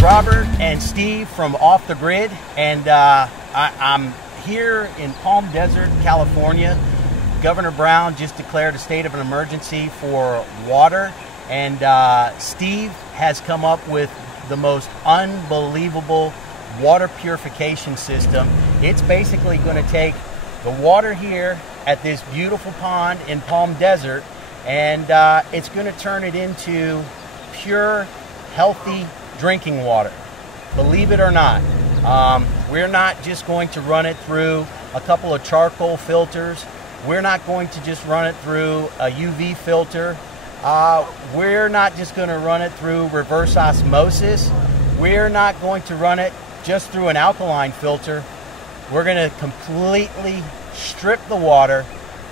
it's Robert and Steve from Off the Grid, and I'm here in Palm Desert, California. Governor Brown just declared a state of an emergency for water, and Steve has come up with the most unbelievable water purification system. It's basically going to take the water here at this beautiful pond in Palm Desert, and it's going to turn it into pure, healthy drinking water. Believe it or not, we're not just going to run it through a couple of charcoal filters. We're not going to just run it through a UV filter. We're not just going to run it through reverse osmosis. We're not going to run it just through an alkaline filter. We're going to completely strip the water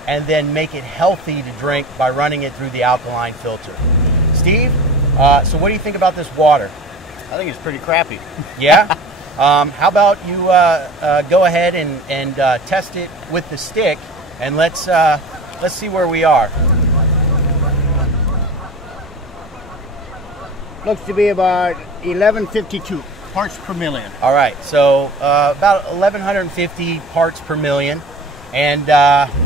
and then make it healthy to drink by running it through the alkaline filter. Steve, so what do you think about this water? I think it's pretty crappy. Yeah? How about you go ahead and test it with the stick, and let's see where we are. Looks to be about 1152 parts per million. All right, so about 1150 parts per million. And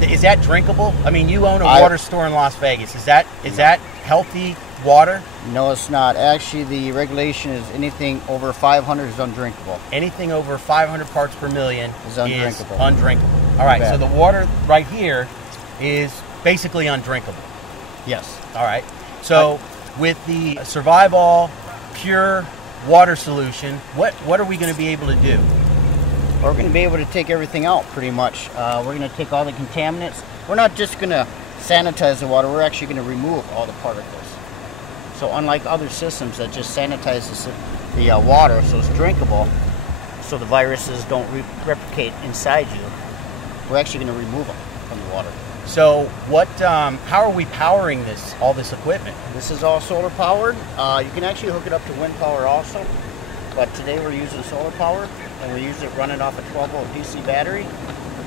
is that drinkable? I mean, you own a water store in Las Vegas. Is that healthy water? No, it's not. Actually, the regulation is anything over 500 is undrinkable. Anything over 500 parts per million is undrinkable. All right, so the water right here is basically undrinkable. Yes. All right. So with the Survivall pure water solution, what are we going to be able to do? We're going to be able to take everything out pretty much. We're going to take all the contaminants. We're not just going to sanitize the water, we're actually going to remove all the particles. So unlike other systems that just sanitize the water so it's drinkable, so the viruses don't replicate inside you, we're actually going to remove them from the water. So how are we powering all this equipment? This is all solar powered. You can actually hook it up to wind power also, but today we're using solar power, and we use it running off a 12-volt DC battery,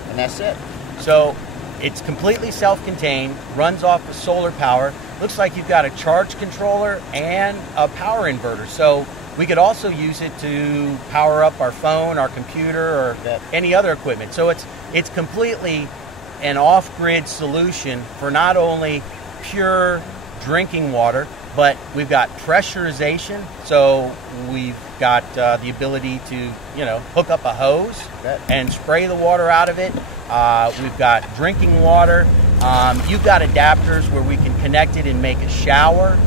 and that's it. So it's completely self-contained, runs off of solar power. Looks like you've got a charge controller and a power inverter. So we could also use it to power up our phone, our computer, or any other equipment. So it's completely an off-grid solution for not only pure drinking water, but we've got pressurization. So we've got the ability to, hook up a hose and spray the water out of it. We've got drinking water. You've got adapters where we can connect it and make a shower.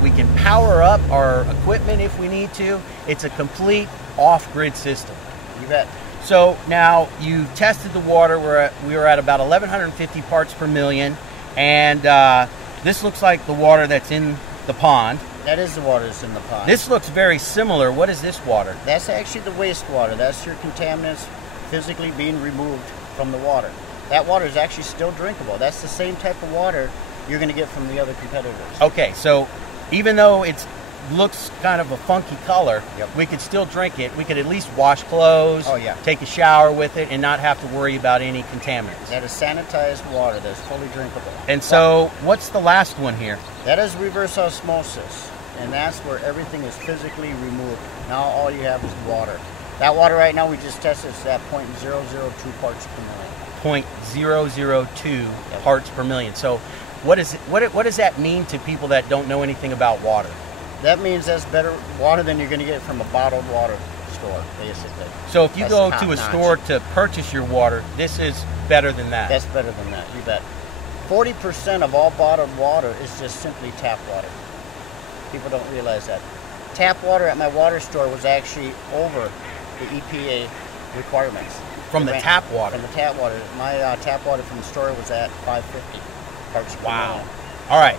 We can power up our equipment if we need to. It's a complete off-grid system. You bet. So now you tested the water. We were at about 1150 parts per million, and this looks like the water that's in the pond. That is the water that's in the pond. This looks very similar. What is this water? That's actually the wastewater. That's your contaminants physically being removed from the water. That water is actually still drinkable. That's the same type of water you're going to get from the other competitors. Okay, so even though it looks kind of a funky color, we could still drink it. We could at least wash clothes, take a shower with it, and not have to worry about any contaminants. That is sanitized water that's fully drinkable. And so what's the last one here? That is reverse osmosis, and that's where everything is physically removed. Now all you have is water. That water right now we just tested is at 0.002 parts per million. 0.002 parts per million. So what does that mean to people that don't know anything about water? That means that's better water than you're going to get from a bottled water store, basically. So if you go to a store to purchase your water, this is better than that? That's better than that, you bet. 40% of all bottled water is just simply tap water. People don't realize that. Tap water at my water store was actually over the EPA requirements. From the tap water? From the tap water. My tap water from the store was at 550 parts per million. All right.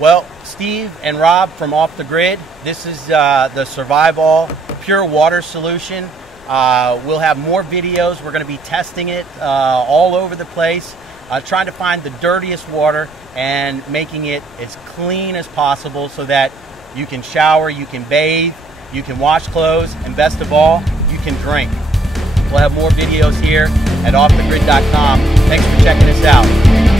Well, Steve and Rob from Off the Grid, this is the Survivall Pure Water Solution. We'll have more videos. We're going to be testing it all over the place, trying to find the dirtiest water and making it as clean as possible so that you can shower, you can bathe, you can wash clothes, and best of all, you can drink. We'll have more videos here at offthegrid.com. Thanks for checking us out.